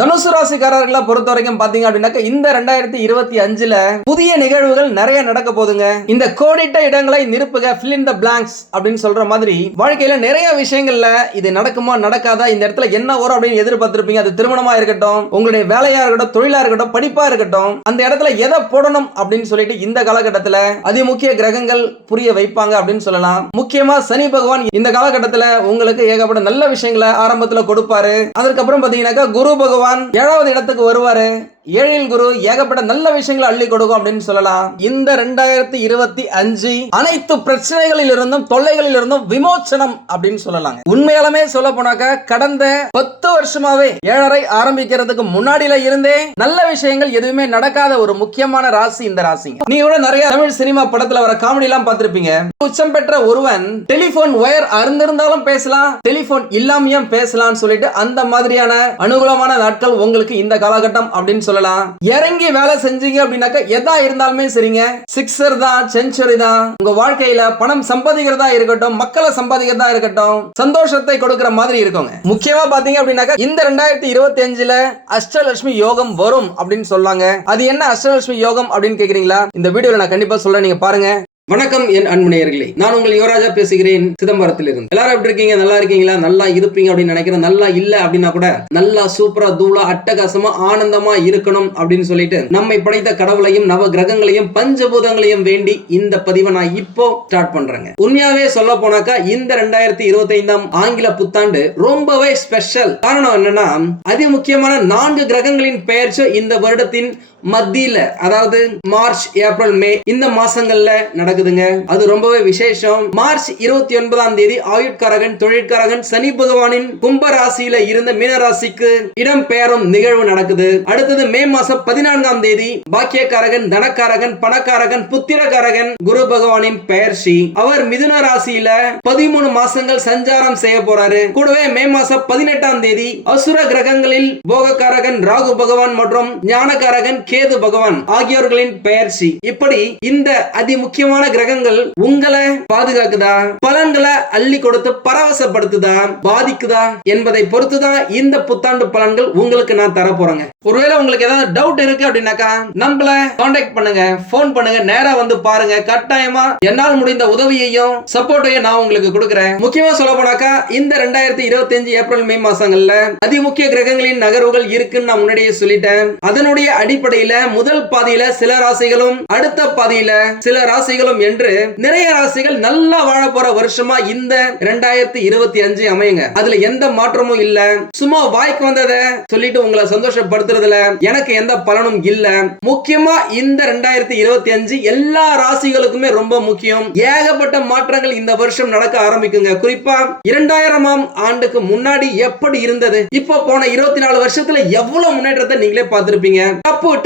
தனுசு ராசிக்காரர்களை பொறுத்த வரைக்கும் பாத்தீங்க அப்படின்னாக்க இந்த 2025ல புதிய நிகழ்வுகள் நிறைய நடக்க போகுதுங்க. இந்த கோடிட்ட இடங்களை நிரப்புக, fill in the blanks அப்படின்னு சொல்ற மாதிரி வாழ்க்கையில நிறைய விஷயங்கள்ல இது நடக்குமா நடக்காதா, இந்த இடத்துல என்ன வரும் அப்படின்னு எதிர்பார்த்திருப்பீங்க. அது திருமணமா இருக்கட்டும், உங்களுடைய வேலையா இருக்கட்டும், தொழிலா இருக்கட்டும், படிப்பா இருக்கட்டும், அந்த இடத்துல எதை போடணும் அப்படின்னு சொல்லிட்டு இந்த காலகட்டத்துல அதிமுக்கிய கிரகங்கள் புரிய வைப்பாங்க அப்படின்னு சொல்லலாம். முக்கியமா சனி பகவான் இந்த காலகட்டத்துல உங்களுக்கு ஏகப்பட்ட நல்ல விஷயங்களை ஆரம்பத்துல கொடுப்பாரு. அதுக்கப்புறம் பாத்தீங்கன்னாக்கா குரு பகவான் 7வது இடத்துக்கு வருவாரு. ஏழில் குரு ஏகப்பட்ட நல்ல விஷயங்களை அள்ளி கொடுக்கும் அப்படின்னு சொல்லலாம். இந்த 2025 அனைத்து பிரச்சனைகளில் இருந்தும் தொல்லைகளில் இருந்தும் விமோச்சனம் அப்படின்னு சொல்லலாம். உண்மையாலுமே சொல்ல போனாக்க கடந்த 10 வருஷமாவே 7.5 ஆரம்பிக்கிறதுக்கு முன்னாடியில இருந்தே நல்ல விஷயங்கள் எதுவுமே நடக்காத ஒரு முக்கியமான ராசி இந்த ராசிங்க. நீங்க கூட நிறைய தமிழ் சினிமா படத்துல வர காமெடி எல்லாம் பார்த்திருப்பீங்க. உச்சம் பெற்ற ஒருவன் டெலிபோன் ஒயர் அருந்திருந்தாலும் பேசலாம், டெலிபோன் இல்லாமையும் பேசலாம் சொல்லிட்டு அந்த மாதிரியான அனுகூலமான நாட்கள் உங்களுக்கு இந்த காலகட்டம் அப்படின்னு சொல்லலாம். இறங்கி வேலை செஞ்சீங்க அப்படின்னாக்க எதா இருந்தாலுமே சரிங்க, சிக்ஸர் தான், செஞ்சுரி தான். உங்க வாழ்க்கையில பணம் சம்பாதிக்கிறதா இருக்கட்டும், மக்களை சம்பாதிக்கிறதா இருக்கட்டும், சந்தோஷத்தை கொடுக்கிற மாதிரி இருக்குங்க. முக்கியமா பாத்தீங்க அப்படின்னாக்க இந்த 2025ல அஷ்டலட்சுமி யோகம் வரும் அப்படின்னு சொல்லாங்க. அது என்ன அஷ்டலட்சுமி யோகம் அப்படின்னு கேக்குறீங்களா? இந்த வீடியோல நான் கண்டிப்பா சொல்றேன், நீங்க பாருங்க. வணக்கம் என் அன்பு நேயர்களே, நான் உங்கள் யுவராஜா பேசுகிறேன், சிதம்பரத்தில் இருந்து. எல்லாரும் எப்படி இருக்கீங்க? நல்லா இருக்கீங்களா? நல்லா இருப்பீங்க அப்படின்னு நினைக்கிறேன். நல்லா இல்ல அப்படின்னா கூட நல்லா சூப்பரா தூளா அட்டகாசமா ஆனந்தமா இருக்கணும் அப்படின்னு சொல்லிட்டு நம்மை படைத்த கடவுளையும் நவ கிரகங்களையும் பஞ்சபூதங்களையும் வேண்டி இந்த பதிவை நான் இப்போ ஸ்டார்ட் பண்றேங்க. உண்மையாவே சொல்ல போனாக்கா இந்த 2025 ஆங்கில புத்தாண்டு ரொம்பவே ஸ்பெஷல். காரணம் என்னன்னா, அதி முக்கியமான 4 கிரகங்களின் பெயர்ச்சி இந்த வருடத்தின் மத்தியில, அதாவது மார்ச், ஏப்ரல், மே இந்த மாசங்கள்ல நடக்குதுங்க. அது ரொம்பவே விசேஷம். மார்ச் 29ஆம் தேதி ஆயுட்காரகன் தொழிற்காரகன் சனி பகவானின் கும்ப ராசியில இருந்த மீன ராசிக்கு இடம் பெயரும் நிகழ்வு நடக்குது. அடுத்தது மே மாசம் 14ஆம் தேதி பாக்கியக்காரகன் தனக்காரகன் பணக்காரகன் புத்திரக்காரகன் குரு பகவானின் பெயர்ச்சி. அவர் மிதுன ராசியில 13 மாசங்கள் சஞ்சாரம் செய்ய போறாரு. கூடவே மே மாசம் 18ஆம் தேதி அசுர கிரகங்களில் போகக்காரகன் ராகு பகவான் மற்றும் ஞானக்காரகன் கேது பகவான் ஆகியோர்களின் பெயர்ச்சி. இப்படி இந்த அதி முக்கியமான கிரகங்கள் உங்களை பாதுகாக்குதா, பலன்களை அள்ளி கொடுத்து பரவசப்படுத்துதா, பாதிக்குதா என்பதை பொறுத்துதான் இந்த புத்தாண்டு பலன்கள் உங்களுக்கு நான் தர போறேங்க. ஒருவேளை உங்களுக்கு ஏதாவது டவுட் இருக்கு அப்படின்னாக்கா நம்மள கான்டாக்ட் பண்ணுங்க, போன் பண்ணுங்க, நேரா வந்து பாருங்க. கட்டாயமா என்னால் முடிந்த உதவியையும் சப்போர்ட்டையும் நான் உங்களுக்கு கொடுக்கிறேன். முக்கியமா சொல்ல போனாக்கா இந்த 2025 ஏப்ரல் மே மாசங்கள்ல அதி முக்கிய கிரகங்களின் நகர்வுகள் இருக்குன்னு நான் முன்னாடியே சொல்லிட்டேன். அதனுடைய அடிப்படையில் முதல் பாதியில சில ராசிகளும் அடுத்த பாதியில சில ராசிகளும் என்று நிறைய ராசிகள் நல்லா வாழ போற வருஷமா இந்த 2025 அமையுங்க. அதுல எந்த மாற்றமும் இல்ல. சும்மா வாய்க்கு வந்ததை சொல்லிட்டு உங்களை சந்தோஷப்படுத்துறதுல எனக்கு எந்த பலனும் இல்ல. முக்கியமா இந்த 2025 எல்லா ராசிகளுக்குமே ரொம்ப முக்கியம். ஏகப்பட்ட மாற்றங்கள் இந்த வருஷம் நடக்க ஆரம்பிக்குங்க. குறிப்பா 2000ஆம் ஆண்டுக்கு முன்னாடி எப்படி இருந்தது, இப்போ போன 24 வருஷத்துல எவ்வளவு முன்னேற்றத்தை நீங்களே பார்த்திருப்பீங்க.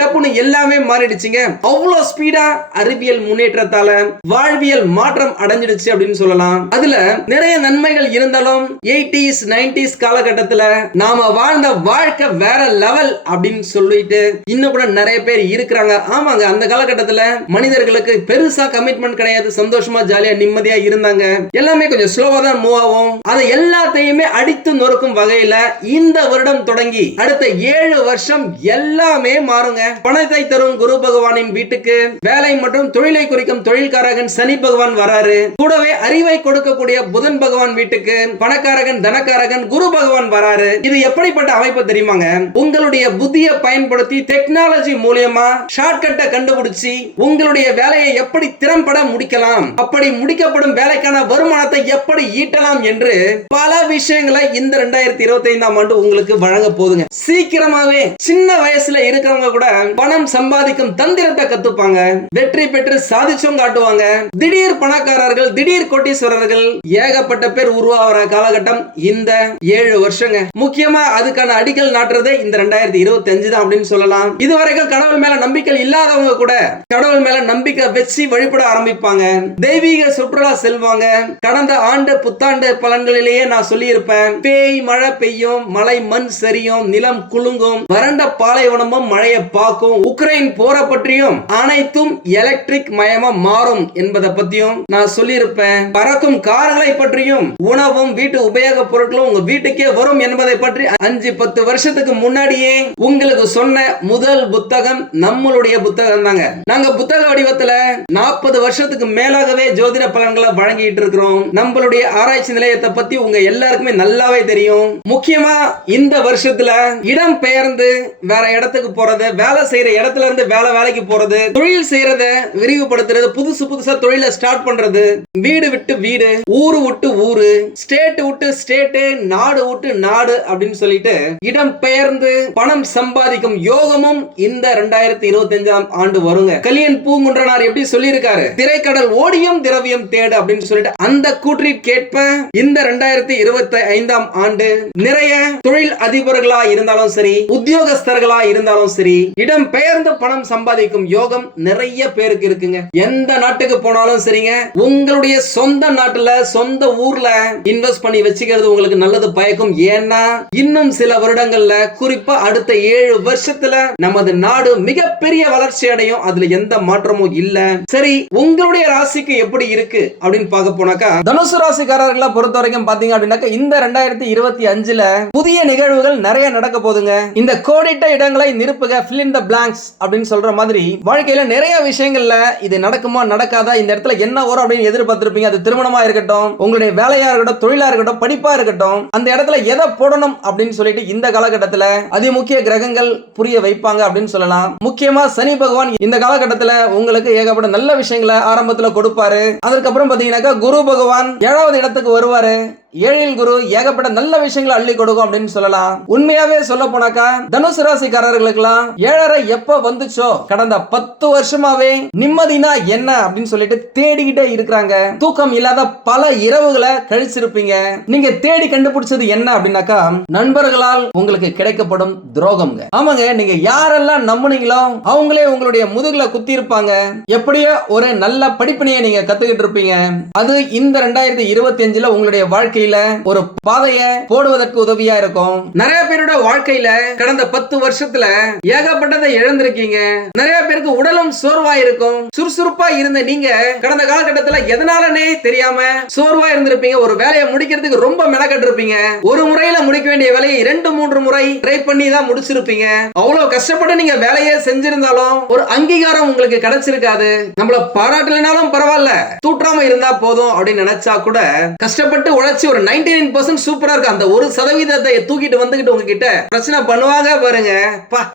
டப்புன்னு எல்லாமே மாறிடுச்சுங்க. அவ்வளவு ஸ்பீடா அறிவியல் முன்னேற்றத்தால வாழ்வியல் மாற்றம் அடைஞ்சிடுச்சு அப்படின்னு சொல்லலாம். அதுல நிறைய நன்மைகள் இருந்தாலும் 80s 90s காலகட்டத்துல நாம வாழ்ந்த வாழ்க்கை வேற லெவல் அப்படின்னு சொல்லிட்டு இன்னும் கூட நிறைய பேர் இருக்கிறாங்க. ஆமாங்க, அந்த காலகட்டத்துல மனிதர்களுக்கு பெருசா கமிட்மெண்ட் கிடையாது, சந்தோஷமா ஜாலியா நிம்மதியா இருந்தாங்க. எல்லாமே கொஞ்சம் ஸ்லோவா தான் மூவ் ஆகும். அதை எல்லாத்தையுமே அடித்து நொறுக்கும் வகையில இந்த வருடம் தொடங்கி அடுத்த 7 வருஷம் எல்லாமே மாறுங்க. பணத்தை தரும் குரு பகவானின் வீட்டுக்கு வேலை மற்றும் தொழிலை குறிக்கும் தொழில்காரகன் சனி பகவான் வராரு. கூடவே அறிவை கொடுக்கக்கூடிய புதன் பகவான் வீட்டுக்கு பணக்காரகன் தனக்காரகன் குரு பகவான் வராரு. இது எப்படிப்பட்ட அமைப்பு தெரியுமாங்க? உங்களுடைய புத்தியை பயன்படுத்தி டெக்னாலஜி மூலமா ஷார்ட்கட்டை கண்டுபிடிச்சி உங்களுடைய வேலையை எப்படி திறம்பட முடிக்கலாம், அப்படி முடிக்கப்படும் வேலைக்கான வருமானத்தை எப்படி ஈட்டலாம் என்று பல விஷயங்களை இந்த 2025ஆம் ஆண்டு உங்களுக்கு வழங்க போதுங்க. சீக்கிரமாவே சின்ன வயசுல இருக்கிறவங்க கூட பணம் சம்பாதிக்கும் தந்திரத்தை கத்துப்பாங்க. வெற்றி பெற்று சாதிச்சும் காட்டுவாங்க. திடீர் பணக்காரர்கள், திடீர் கோட்டீஸ்வரர்கள் ஏகப்பட்ட பேர் உருவாகிற காலகட்டம் இந்த 7 வருஷங்க. முக்கியமா அதுக்கான அடிக்கல் நாட்டுறதே இந்த 2025 தான் அப்படின்னு சொல்லலாம். இதுவரைக்கும் கடவுள் மேல நம்பிக்கை இல்லாதவங்க கூட கடவுள் மேல நம்பிக்கை வச்சு வழிபட ஆரம்பிப்பாங்க. தெய்வீக சுற்றுலா செல்வாங்க. கடந்த ஆண்டு புத்தாண்டு பலன்களிலேயே நான் சொல்லி இருப்பேன், பேய் மழை பெய்யும், மலை மண் சரியும், நிலம் குலுங்கும், வறண்ட பாலைவனமும் மழையை பார்க்கும், உக்ரைன் போற பற்றியும் அனைத்தும் எலக்ட்ரிக் மயமா மாறும் மாறும் என்பதை பத்தியும் நான் சொல்லியிருப்பேன். பறக்கும் கார்களை பற்றியும் உணவும் வீட்டு உபயோக பொருட்களும் உங்க வீட்டுக்கே வரும் என்பதை பற்றி 5-10 வருஷத்துக்கு முன்னாடியே உங்களுக்கு சொன்ன முதல் புத்தகம் நம்மளுடைய புத்தகம் தாங்க. நாங்க புத்தக வடிவத்துல 40 வருஷத்துக்கு மேலாகவே ஜோதிட பலன்களை வழங்கிட்டு இருக்கிறோம். நம்மளுடைய ஆராய்ச்சி நிலையத்தை பத்தி உங்க எல்லாருக்குமே நல்லாவே தெரியும். முக்கியமா இந்த வருஷத்துல இடம் பெயர்ந்து வேற இடத்துக்கு போறது, வேலை செய்யற இடத்துல இருந்து வேலைக்கு போறது, தொழில் செய்யறத விரிவுபடுத்துறது, புதுசா தொழிலை ஸ்டார்ட் பண்றது, வீடு விட்டு வீடு, ஊரு விட்டு ஊரு, ஸ்டேட் விட்டு ஸ்டேட், நாடு விட்டு நாடு அப்படின்னு சொல்லிட்டு இடம் பெயர்ந்து பணம் சம்பாதிக்கும் யோகமும் இந்த 2025ஆம் ஆண்டு வருங்க. கலியன் பூங்குன்றனார் எப்படி சொல்லியிருக்காரு, திரைக்கடல் ஓடியும் திரவியம் தேடு அப்படின்னு சொல்லிட்டு அந்த கூற்றிற்கேற்ப இந்த 2025ஆம் ஆண்டு நிறைய தொழில் அதிபர்களா இருந்தாலும் சரி, உத்தியோகஸ்தர்களா இருந்தாலும் சரி, இடம் பெயர்ந்து பணம் சம்பாதிக்கும் யோகம் நிறைய பேருக்கு இருக்குங்க. எந்த நாட்டுக்கு போனாலும் சரிங்க, உங்களுடைய சொந்த நாட்டுல சொந்த ஊர்ல இன்வெஸ்ட் பண்ணி வச்சுக்கிறது உங்களுக்கு நல்லது பயக்கும். ஏன்னா இன்னும் சில வருடங்கள்ல, குறிப்பா அடுத்த 7 வருஷத்துல நமது நாடு மிகப்பெரிய வளர்ச்சி அடையும். அதுல எந்த மாற்றமும் இல்ல. சரி, உங்களுடைய ராசிக்கு எப்படி இருக்கு அப்படின்னு பார்க்க போனாக்கா, தனுசு ராசிக்காரர்களை பொறுத்த வரைக்கும் பாத்தீங்க அப்படின்னாக்கா இந்த 2025ல புதிய நிகழ்வுகள் நிறைய நடக்க போதுங்க. இந்த கோடிட்ட இடங்களை நிரப்புக, fill in the blanks அப்படின்னு சொல்ற மாதிரி வாழ்க்கையில நிறைய விஷயங்கள்ல இது நடக்குமா நடக்காதா, இந்த இடத்துல என்ன வரும் அப்படின்னு எதிர்பார்த்திருப்பீங்க. அது திருமணமா இருக்கட்டும், உங்களுடைய வேலையா இருக்கட்டும், தொழிலா இருக்கட்டும், படிப்பா இருக்கட்டும், அந்த இடத்துல எதை போடணும் அப்படின்னு சொல்லிட்டு இந்த காலகட்டத்துல அதிமுக்கிய கிரகங்கள் புரிய வைப்பாங்க அப்படின்னு சொல்லலாம். முக்கியமா சனி பகவான் இந்த காலகட்டத்துல உங்களுக்கு ஏகப்பட்ட நல்ல விஷயங்களை ஆரம்பத்துல கொடுப்பாரு. அதுக்கப்புறம் பாத்தீங்கன்னாக்கா குரு பகவான் 7வது இடத்துக்கு வருவாரு. 7ல் குரு ஏகப்பட்ட நல்ல விஷயங்களை அள்ளி கொடுக்கும் அப்படின்னு சொல்லலாம். உண்மையாவே சொல்ல போனாக்கா தனுசு ராசிக்காரர்களுக்கெல்லாம் 7.5 எப்ப வந்துச்சோ கடந்த 10 வருஷமாவே நிம்மதினா என்ன அப்படின்னு சொல்லிட்டு தேடிக்கிட்டே இருக்கிறாங்க. தூக்கம் இல்லாத பல இரவுகளை கழிச்சிருப்பீங்க. நீங்க தேடி கண்டுபிடிச்சது என்ன அப்படின்னாக்கா, நண்பர்களால் உங்களுக்கு கிடைக்கப்படும் துரோகம்ங்க. ஆமாங்க, நீங்க யாரெல்லாம் நம்புனீங்களோ அவங்களே உங்களுடைய முதுகுல குத்தி இருப்பாங்க. எப்படியோ ஒரு நல்ல படிப்பினையை நீங்க கத்துக்கிட்டு இருப்பீங்க. அது இந்த 2025ல உங்களுடைய வாழ்க்கையில ஒரு பாதையை போடுவதற்கு உதவியா இருக்கும். நிறைய பேரோட வாழ்க்கையில கடந்த 10 வருஷத்துல ஏகப்பட்டதை இழந்திருக்கீங்க. நிறைய பேருக்கு உடலும் சோர்வா இருக்கும். சுறுசுறுப்பா இருந்த நீங்க கடந்த காலகட்டத்துல எதனாலனே தெரியாம சோர்வா இருந்திருப்பீங்க. ஒரு வேலையை முடிக்கிறதுக்கு ரொம்ப மெனக்கட்டு இருப்பீங்க. ஒரு முறையில முடிக்க வேண்டிய வேலையை 2-3 முறை ட்ரை பண்ணி தான் முடிச்சிருப்பீங்க. அவ்வளவு கஷ்டப்பட்டு நீங்க வேலையை செஞ்சிருந்தாலும் ஒரு அங்கீகாரம் உங்களுக்கு கிடைச்சிருக்காது. நம்மள பாராட்டலனாலும் பரவாயில்ல, தூற்றாம இருந்தா போதும் அப்படின்னு நினைச்சா கூட கஷ்டப்பட்டு உழைச்சி ஒரு 99% சூப்பரா இருக்கு. அந்த 1% தூக்கிட்டு வந்துகிட்டு உங்ககிட்ட பிரச்சனை பண்ணுவாங்க பாருங்க,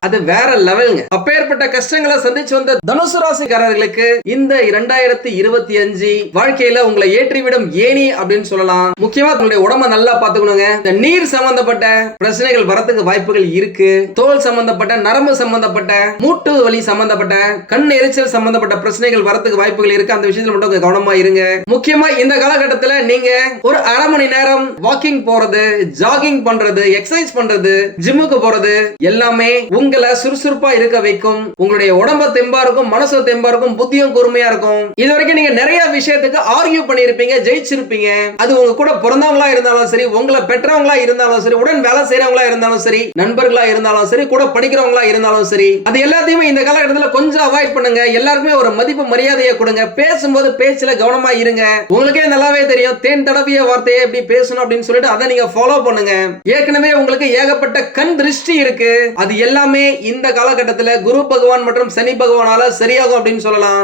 அது வேற லெவல்ங்க. அப்பேற்பட்ட கஷ்டங்களை சந்திச்சு வந்த தனுசு ராசிக்காரர்களுக்கு இந்த 2025 வாழ்க்கையில உங்களை ஏற்றிவிடும் ஏணி அப்படின்னு சொல்லலாம். முக்கியமா உங்களுடைய உடம்ப நல்லா பாத்துக்கணுங்க. இந்த நீர் சம்பந்தப்பட்ட பிரச்சனைகள் வரதுக்கு வாய்ப்புகள் இருக்கு. தோல் சம்பந்தப்பட்ட, நரம்பு சம்பந்தப்பட்ட, மூட்டு வலி சம்பந்தப்பட்ட, கண் எரிச்சல் சம்பந்தப்பட்ட பிரச்சனைகள் வரதுக்கு வாய்ப்புகள் இருக்கு. அந்த விஷயத்துல மட்டும் கவனமா இருங்க. முக்கியமா இந்த காலகட்டத்துல நீங்க ஒரு அரை மணி நேரம் வாக்கிங் போறது, ஜாகிங் பண்றது, எக்ஸசைஸ் பண்றது, ஜிம்முக்கு போறது எல்லாமே உங்களை சுறுசுறுப்பா இருக்க வைக்கும். உங்களுடைய உடம்ப தெம்பா இருக்கும், மனசு தெம்பா இருக்கும், புத்தியும் கூர்மையா இருக்கும். இது வரைக்கும் நீங்க நிறைய விஷயத்துக்கு ஆர்கியூ பண்ணிருப்பீங்க, ஜெயிச்சிருப்பீங்க. அது உங்க கூட பிறந்தவங்களா இருந்தாலும் சரி, உங்களை பெற்றவங்களா இருந்தாலும் சரி, உடன் வேலை செய்யறவங்களா இருந்தாலும் சரி, நண்பர்களா இருந்தாலும் சரி, கூட படிக்கிறவங்களா இருந்தாலும் சரி, அது எல்லாத்தையுமே இந்த காலகட்டத்தில் கொஞ்சம் அவாய்ட் பண்ணுங்க. எல்லாருக்குமே ஒரு மதிப்பு மரியாதையை கொடுங்க. பேசும்போது பேச்சுல கவனமா இருங்க. உங்களுக்கே நல்லாவே தெரியும் தேன் தடவிய வார்த்தையை எப்படி பேசணும் அப்படின்னு சொல்லிட்டு அதை நீங்க ஃபாலோ பண்ணுங்க. ஏற்கனவே உங்களுக்கு ஏகப்பட்ட கண் திருஷ்டி இருக்கு. அது எல்லாமே இந்த காலகட்டத்தில் குரு பகவான் மற்றும் சனி பகவானால சரியாகும் அப்படின்னு சொல்லலாம்.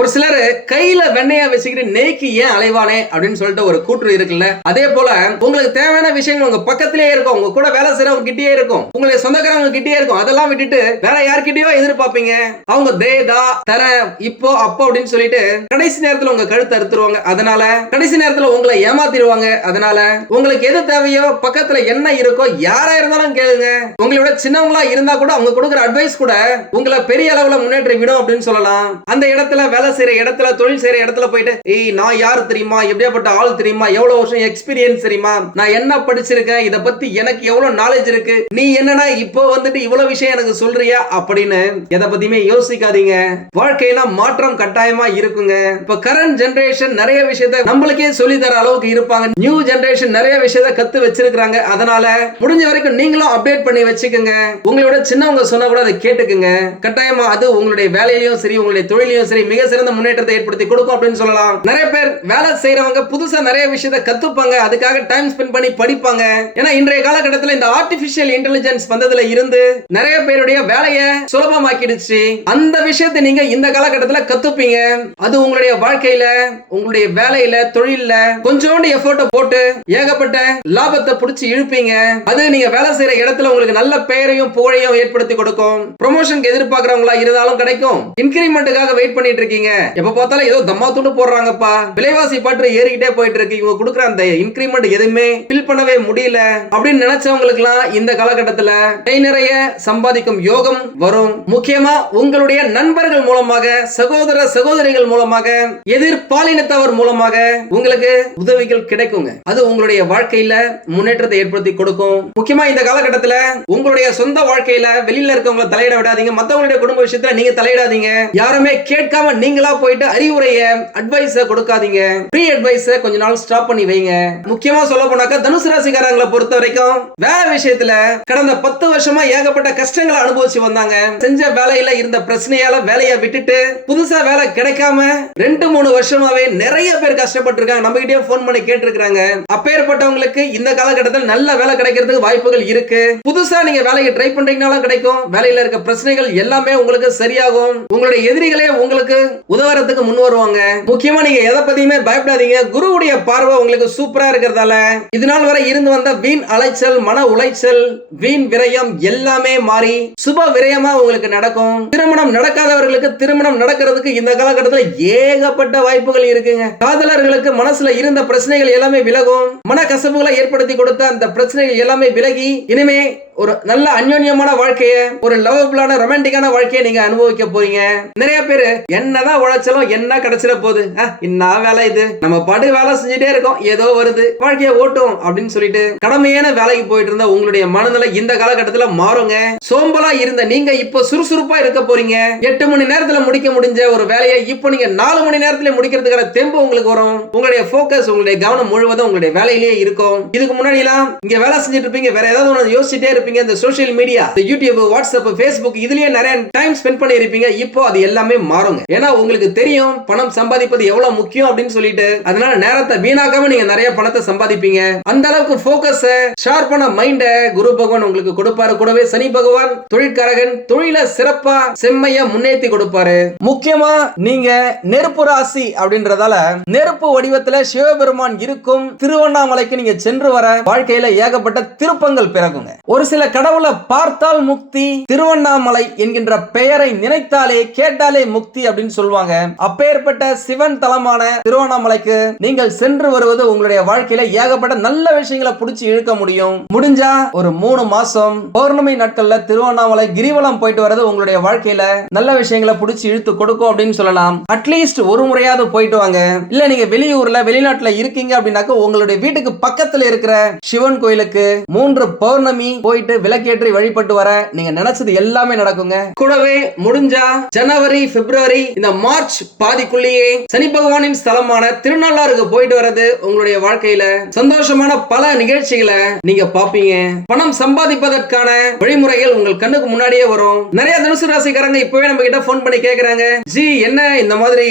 ஒரு சிலர் கையில வெண்ணையா வச்சுக்கிட்டு நெய்க்கு ஏன் அலைவானே அப்படின்னு சொல்லிட்டு ஒரு கூற்று இருக்குல்ல, அதே போல உங்களுக்கு தேவையான விஷயங்கள் உங்க பக்கத்திலே இருக்கும், உங்க கூட வேலை செய்யறவங்க கிட்டே இருக்கும், உங்களுடைய சொந்தக்காரங்க கிட்டே இருக்கும். அதெல்லாம் விட்டுட்டு வேற யார்கிட்டயோ எதிர்பார்ப்பீங்க. அவங்க தேதா தர இப்போ அப்போ அப்படின்னு சொல்லிட்டு கடைசி நேரத்தில் உங்க கழுத்து அறுத்துருவாங்க. அதனால கடைசி நேரத்தில் உங்களை ஏமாத்திடுவாங்க. அதனால உங்களுக்கு எது தேவையோ பக்கத்துல என்ன இருக்கோ யாரா இருந்தாலும் கேளுங்க. உங்களோட சின்னவங்களா இருந்தா கூட அவங்க கொடுக்குற அட்வைஸ் கூட உங்களை பெரிய அளவுல முன்னேற்றி விடும் அப்படின்னு சொல்லலாம். அந்த இடத்துல வேலை செய்யற இடத்துல, தொழில் செய்யற இடத்துல போயிட்டு நான் யாரு தெரியுமா, எப்படியாப்பட்ட ஆள் தெரியுமா, எவ்வளவு வருஷம் எக்ஸ்பீரியன்ஸ் தெரியுமா, நான் என்ன படிச்சிருக்கேன், இத பத்தி எனக்கு எவ்வளவு நாலேஜ் இருக்கு, நீ என்னன்னா இப்போ வந்துட்டு இவ்வளவு விஷயம் எனக்கு சொல்றியா அப்படின்னு எதை பத்தியுமே யோசிக்காதீங்க. வாழ்க்கையில மாற்றம் கட்டாயமா இருக்குங்க. இப்ப கரண்ட் ஜெனரேஷன் நிறைய விஷயத்தை நம்மளுக்கே சொல்லி தர அளவுக்கு இருப்பாங்க. நியூ ஜெனரேஷன் நிறைய விஷயத்தை கத்து வச்சிருக்காங்க. அதனால முடிஞ்ச வரைக்கும் நீங்களும் அப்டேட் பண்ணி வச்சுக்கோங்க. உங்களோட சின்னவங்க சொன்னா கூட அதை கேட்டுக்குங்க. கட்டாயமா அது உங்களுடைய வேலையிலயும் சரி உங்களுடைய தொழிலையும் சரி மிக சிறந்த முன்னேற்றத்தை ஏற்படுத்தி கொடுக்கும் அப்படின்னு சொல்லலாம். நிறைய பேர் வேலை செய்யறவங்க புதுசா நிறைய விஷயத்தை கத்துப்பாங்க. அதுக்காக டைம் ஸ்பெண்ட் பண்ணி படிப்பாங்க. ஏன்னா இன்றைய காலகட்டத்தில் இந்த ஆர்டிபிஷியல் இன்டெலிஜென்ஸ் வந்ததுல இருந்து நிறைய பேருடைய வேலையை சுலபமாக்கிடுச்சு. அந்த விஷயத்தை நீங்க இந்த காலகட்டத்தில் கத்துப்பீங்க. அது உங்களுடைய வாழ்க்கையில உங்களுடைய வேலையில தொழில்ல கொஞ்சோண்டு எஃபோர்ட் போட்டு ஏகப்பட்ட லாபத்தை புடிச்சு இழுப்பீங்க. அது நீங்க வேலை செய்யற இடத்துல உங்களுக்கு நல்ல பெயரையும் புகழையும் ஏற்படுத்தி கொடுக்கும். ப்ரமோஷனுக்கு எதிர்பார்க்கறவங்களா இருந்தாலும் கிடைக்கும். இன்கிரிமெண்ட்டுக்காக வெயிட் பண்ணிட்டு இருக்கீங்க. எப்ப பார்த்தாலும் ஏதோ தம்மா துண்டு போடுறாங்கப்பா, விலைவாசி பாட்டு ஏறிக்கிட்டே போயிட்டு இருக்கு, இவங்க கொடுக்குற அந்த இன்கிரிமெண்ட் எதுவுமே ஃபில் பண்ணவே முடியல அப்படின்னு நினைச்சவங்களுக்குலாம் இந்த காலகட்டத்தில் கை நிறைய சம்பாதிக்கும் யோகம் வரும். முக்கியமா உங்களுடைய நண்பர்கள் மூலமாக, சகோதர சகோதரிகள் மூலமாக, எதிர்பாலினத்தவர் மூலமாக உங்களுக்கு உதவிகள் கிடைக்குங்க. அது உங்களுடைய வாழ்க்கையில முன்னேற்றத்தை ஏற்படுத்தி கொடுக்கும். முக்கியமா இந்த காலகட்டத்தில் உங்களுடைய சொந்த வாழ்க்கையில வெளியில இருக்கவங்களை தலையிட விடாதீங்க. மத்தவங்களுடைய குடும்ப விஷயத்துல நீங்க தலையிடாதீங்க. யாருமே கேட்காம நீங்களா போயிட்டு அறிவுரைய அட்வைஸ் கொடுக்காதீங்க. ஃப்ரீ அட்வைஸ் கொஞ்ச நாள் ஸ்டாப் பண்ணி வைங்க. முக்கியமா சொல்ல போனாக்க தனுசு ராசிக்காரங்களை பொறுத்த வரைக்கும் வேலை விஷயத்துல கடந்த 10 வருஷமா ஏகப்பட்ட கஷ்டங்களை அனுபவிச்சு வந்தாங்க. செஞ்ச வேலையில இருந்த பிரச்சனையால வேலையை விட்டுட்டு புதுசா வேலை கிடைக்காம 2-3 வருஷமாவே நிறைய பேர் கஷ்டப்பட்டு இருக்காங்க. நம்ம கிட்டே போன் பண்ணி கேட்டிருக்காங்க. அப்பேற்பட்டவங்களுக்கு இந்த காலகட்டத்தில் நல்ல வேலை கிடைக்கிறதுக்கு வாய்ப்புகள் இருக்கு. புதுசா நீங்க வேலையை ட்ரை பண்றீங்கனாலும் கிடைக்கும். வேலையில இருக்க பிரச்சனைகள் எல்லாமே உங்களுக்கு சரியாகும். உங்களுடைய எதிரிகளே உங்களுக்கு உதவறதுக்கு முன் வருவாங்க. முக்கியமா நீங்க எதை பத்தியுமே பயப்படாதீங்க. குருவுடைய பார்வை உங்களுக்கு சூப்பரா இருக்கிறதால இதனால் வரை இருந்து வந்த வீண் அலைச்சல், மன உளைச்சல், வீண் விரயம் எல்லாமே மாறி சுப விரயமா உங்களுக்கு நடக்கும். திருமணம் நடக்காதவர்களுக்கு திருமணம் நடக்கிறதுக்கு இந்த காலகட்டத்தில் ஏகப்பட்ட வாய்ப்புகள் இருக்குங்க. காதலர்களுக்கு மனசுல இருந்த பிரச்சனைகள் எல்லாமே விலகும். மன கசப்புகளை ஏற்படுத்தி கொடுத்த அந்த பிரச்சனைகள் எல்லாமே விலகி இனிமே ஒரு நல்ல அந்யோன்யமான வாழ்க்கைய, ஒரு லவபிளான ரொமான்டிக்கான வாழ்க்கையை நீங்க அனுபவிக்க போறீங்க. நிறைய பேரு என்னதான் உழைச்சாலும் என்ன கிடைச்சிட போகுது, என்ன வேலை இது, நம்ம பாட்டு வேலை செஞ்சுட்டே இருக்கோம், ஏதோ வருது, வாழ்க்கையை ஓட்டும் அப்படின்னு சொல்லிட்டு கடமையான வேலைக்கு போயிட்டு இருந்த உங்களுடைய மனநிலை இந்த காலகட்டத்துல மாறுங்க. சோம்பலா இருந்த நீங்க இப்போ சுறுசுறுப்பா இருக்க போறீங்க. 8 மணி நேரத்துல முடிக்க முடிஞ்ச ஒரு வேலையை இப்போ நீங்க 4 மணி நேரத்துல முடிக்கிறதுக்கான தெம்பு உங்களுக்கு வரும். உங்களுடைய போக்கஸ், உங்களுடைய கவனம் முழுவதும் உங்களுடைய வேலையிலேயே இருக்கும். இதுக்கு முன்னாடி எல்லாம் இங்க வேலை செஞ்சுட்டு இருப்பீங்க, வேற ஏதாவது ஒன்று யோசிச்சுட்டே இருப்பீங்க. இந்த social media, YouTube, WhatsApp, Facebook இதுலயே நிறைய டைம் ஸ்பெண்ட் பண்ணி இருப்பீங்க. இப்போ அது எல்லாமே மாறுங்க. ஏன்னா உங்களுக்கு தெரியும் பணம் சம்பாதிப்பது எவ்வளவு முக்கியம் அப்படின்னு சொல்லிட்டு, அதனால நேரத்தை வீணாக்காம நீங்க நிறைய பணத்தை சம்பாதிப்பீங்க. அந்த அளவுக்கு போக்கஸ், ஷார்ப்பான மைண்ட குரு பகவான் உங்களுக்கு கொடுப்பாரு. கூடவே சனி பகவான் தொழிற்காரகன், தொழில சிறப்பா செம்மையா முன்னேற்றி கொடுப்பாரு. முக்கியமா நீங்க நெருப்பு ராசி அப்படின்றதால நெருப்பு வடிவத்துல சிவபெருமான் இருக்கும் திருவண்ணாமலைக்கு நீங்க சென்று வர வாழ்க்கையில ஏகப்பட்ட திருப்பங்கள் பிறகுங்க. ஒரு சில கடவுளை பார்த்தால் முக்தி, திருவண்ணாமலை என்கின்ற பெயரை நினைத்தாலே கேட்டாலே முக்தி அப்படின்னு சொல்லுவாங்க. அப்பேற்பட்ட சிவன் தலமான திருவண்ணாமலைக்கு நீங்கள் சென்று வருவது உங்களுடைய வாழ்க்கையில ஏகப்பட்ட நல்ல விஷயங்களை புடிச்சு இழுக்க முடியும். முடிஞ்சா ஒரு 3 மாசம் பௌர்ணமி நாட்கள்ல திருவண்ணாமலை கிரிவலம் போயிட்டு வரது உங்களுடைய வாழ்க்கையில நல்ல விஷயங்களை புடிச்சு இழுத்து கொடுக்கும் அப்படின்னு சொல்லலாம். அட்லீஸ்ட் ஒரு முறையாவது போயிட்டு வாங்க. இல்ல நீங்க வெளியூர்ல வெளிநாட்டுல இருக்கீங்க அப்படின்னாக்க உங்களுடைய வீட்டுக்கு பக்கத்துல இருக்கிற சிவன் கோயிலுக்கு 3 பௌர்ணமி போயிட்டு விளக்கேற்றி வழிபட்டு வர நீங்க நினைச்சது எல்லாமே நடக்குங்க. கூடவே முடிஞ்சா ஜனவரி, பிப்ரவரி, இந்த மார்ச் பாதிக்குள்ளேயே சனி பகவானின் ஸ்தலமான திருநள்ளாறுக்கு போயிட்டு வரது உங்களுடைய வாழ்க்கையில சந்தோஷமான பல நிகழ்ச்சிகளை நீங்க பாப்பீங்க. பணம் சம்பாதிப்பதற்கான வழிமுறைகள் உங்கள் கண்ணுக்கு முன்னாடியே வரும். நிறைய தனுசு ராசிக்காரங்க இப்பவே நம்ம கிட்ட போன் பண்ணி கேக்குறாங்க, ஜி என்ன இந்த மாதிரி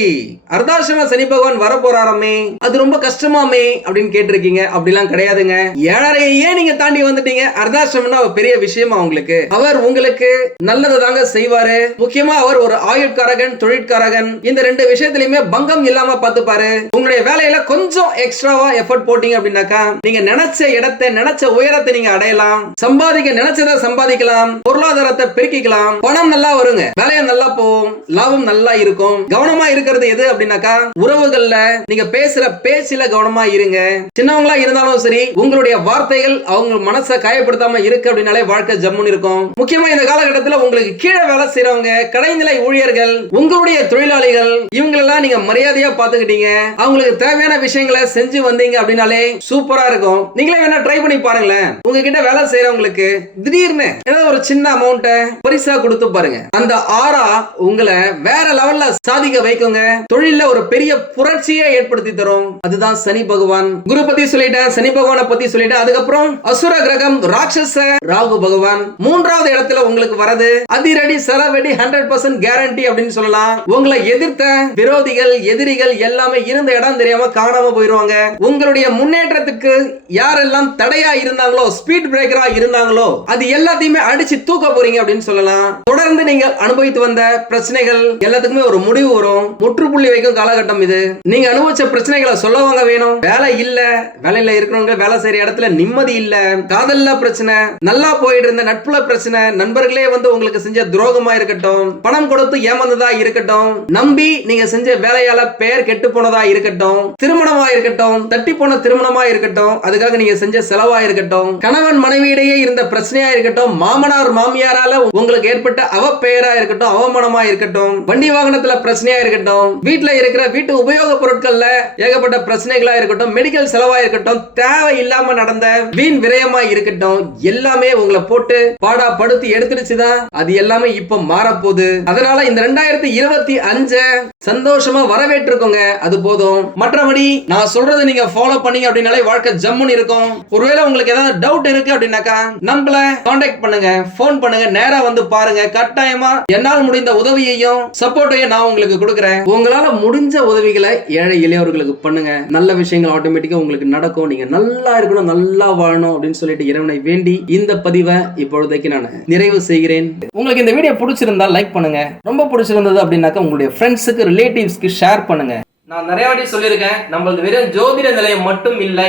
அர்த்தாசிரம சனி பகவான் வர போறாராமே, அது ரொம்ப கஷ்டமாமே அப்படின்னு கேட்டிருக்கீங்க. அப்படிலாம் கிடையாதுங்க. 7.5 நீங்க தாண்டி வந்துட்டீங்க. அர்த்தாசிரமம்னா பெரிய விஷயமா உங்களுக்கு? அவர் உங்களுக்கு நல்லது தாங்க செய்வாரு. முக்கியமா அவர் ஒரு ஆயுட்காரகன், தொழிற்காரகன். இந்த 2 விஷயத்திலுமே பங்கம் இல்லாம பார்த்துப்பாரு. உங்களுடைய வேலையில கொஞ்சம் எக்ஸ்ட்ராவா எஃபர்ட் போட்டீங்க அப்படின்னாக்கா நீங்க நினைச்ச இடத்தை, நினைச்ச உயரத்தை நீங்க அடையலாம். சம்பாதிக்க நினைச்சதை சம்பாதிக்கலாம், பொருளாதாரத்தை பெருக்கிக்கலாம், பணம் நல்லா வருங்க, வேலையை நல்லா போகும், லாபம் நல்லா இருக்கும். கவனமா இருக்கிறது எது அப்படின்னாக்கா உறவுகள்ல நீங்க பேசுற பேச்சில கவனமா இருங்க. சின்னவங்களா இருந்தாலும் சரி உங்களுடைய வார்த்தைகள் அவங்க மனசை காயப்படுத்தாம இருக்க அப்படின்னாலே வாழ்க்கை ஜம்முன்னு இருக்கும். முக்கியமா இந்த காலகட்டத்தில் உங்களுக்கு கீழே வேலை செய்யறவங்க, கடைநிலை ஊழியர்கள், உங்களுடைய தொழிலாளிகள், இவங்களெல்லாம் நீங்க மரியாதையா பாத்துக்கிட்டீங்க, அவங்களுக்கு தேவையான விஷயங்களை செஞ்சு வந்தீங்க அப்படின்னாலே சூப்பரா இருக்கும். நீங்களே வேணா ட்ரை பண்ணி பாருங்களேன். உங்ககிட்ட வேலை செய்யறவங்களுக்கு திடீர்னு ஏதாவது ஒரு சின்ன அமௌண்ட பரிசா கொடுத்து பாருங்க. அந்த ஆரா உங்களை வேற லெவல்ல சாதிக்க வைக்குங்க. தொழில ஒரு பெரிய புரட்சியை ஏற்படுத்தி தரும். அதுதான் சனி பகவான். குரு பத்தி சொல்லிட்டேன், சனி பகவானை பத்தி சொல்லிட்டேன். அதுக்கப்புறம் அசுர கிரகம் ராட்சச ராகு பகவான் மூன்றாவது இடத்துல உங்களுக்கு வரது. அதிரடி சரவெடி 100% கேரண்டி அப்படின்னு சொல்லலாம். உங்களை எதிர்த்த விரோதிகள், எதிரிகள் எல்லாமே இருந்த இடம் தெரியாம காணாம போயிருவாங்க. உங்களுடைய முன்னேற்றத்துக்கு யாரெல்லாம் தடையா இருந்தாங்களோ, ஸ்பீட் பிரேக்கரா இருந்தாங்களோ, அது எல்லாத்தையுமே அடிச்சு தூக்க போறீங்க அப்படின்னு சொல்லலாம். தொடர்ந்து நீங்க அனுபவித்து வந்த பிரச்சனைகள் எல்லாத்துக்குமே ஒரு முடிவு வரும். முற்றுப்புள்ளி வைக்கும் காலகட்டம் இது. நீங்க அனுபவிச்ச பிரச்சனைகளை சொல்லவங்க வேணும். வேலை இல்ல, வேலையில இருக்கிறவங்க வேலை செய்யற இடத்துல நிம்மதி இல்ல, காதல்ல பிரச்சனை, நல்லா போயிட்டு இருந்த நட்புல பிரச்சனை, நண்பர்களே வந்து உங்களுக்கு செஞ்ச துரோகமா இருக்கட்டும், பணம் கொடுத்து ஏமாந்ததா இருக்கட்டும், நம்பி நீங்க செஞ்ச வேலையால பெயர் கெட்டு போனதா இருக்கட்டும், திருமணமா இருக்கட்டும், தட்டி போன திருமணமா இருக்கட்டும், அதுக்காக நீங்க செஞ்ச செலவா இருக்கட்டும், கணவன் மனைவியிடையே இருந்த பிரச்சனையா இருக்கட்டும், மாமனார் மாமியாரால உங்களுக்கு ஏற்பட்ட அவப்பெயரா இருக்கட்டும், அவமானமா இருக்கட்டும், வண்டி வாகனத்துல பிரச்சனையா இருக்கட்டும், வீட்டுல இருக்கிற வீட்டு உபயோக பொருட்கள்ல ஏகப்பட்ட பிரச்சனைகளா இருக்கட்டும், மெடிக்கல் செலவா இருக்கட்டும், தேவை இல்லாம நடந்த வீண் விரயமா இருக்கட்டும், எல்லாமே உங்களை போட்டு பாடா படுத்தி எடுத்துடுச்சுதான். அது எல்லாமே இப்ப மாறப்போகுது. அதனால இந்த 2025 சந்தோஷமா வரவேற்றுக்கோங்க. அது போதும். மற்றபடி நான் சொல்றது நீங்க ஃபாலோ பண்ணீங்க அப்படின்னாலே வாழ்க்கை ஜம்முன்னு இருக்கும். ஒருவேளை உங்களுக்கு ஏதாவது டவுட் இருக்கு அப்படின்னாக்கா நம்மள கான்டாக்ட் பண்ணுங்க, போன் பண்ணுங்க, நேரா வந்து பாருங்க. கட்டாயமா என்னால் முடிந்த உதவியையும் சப்போர்ட்டையும் நான் உங்களுக்கு கொடுக்குறேன். உங்களால முடிஞ்ச உதவிகளை ஏழை எளியவர்களுக்கு பண்ணுங்க. நல்ல விஷயங்கள் ஆட்டோமேட்டிக்கா உங்களுக்கு நடக்கும். நீங்க நல்லா இருக்கணும், நல்லா வாழணும் அப்படின்னு சொல்லிட்டு இறைவனை வேண்டி இந்த பதிவை இப்பொழுதைக்கு நான் நிறைவு செய்கிறேன். உங்களுக்கு இந்த வீடியோ பிடிச்சிருந்தா லைக் பண்ணுங்க. ரொம்ப பிடிச்சிருந்தது அப்படின்னாக்கா உங்களுடைய ஃப்ரெண்ட்ஸுக்கு, ரிலேட்டிவ்ஸ்க்கு ஷேர் பண்ணுங்க. நான் நிறைய வாட்டி சொல்லியிருக்கேன், நம்மளது வெறும் ஜோதிட நிலையம் மட்டும் இல்லை,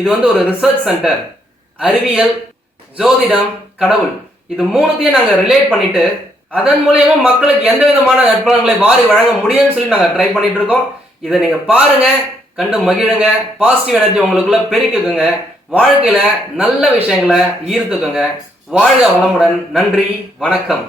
இது வந்து ஒரு ரிசர்ச் சென்டர். அறிவியல், ஜோதிடம், கடவுள், இது மூணுத்தையும் நாங்கள் ரிலேட் பண்ணிட்டு அதன் மூலியமா மக்களுக்கு எந்த விதமான நற்பலன்களை வாரி வழங்க முடியும்னு சொல்லி நாங்கள் ட்ரை பண்ணிட்டு இருக்கோம். இதை நீங்க பாருங்க, கண்டு மகிழுங்க, பாசிட்டிவ் எனர்ஜி உங்களுக்குள்ள பெருக்குங்க, வாழ்க்கையில நல்ல விஷயங்களை ஈர்த்துக்கோங்க. வாழ்க வளமுடன். நன்றி, வணக்கம்.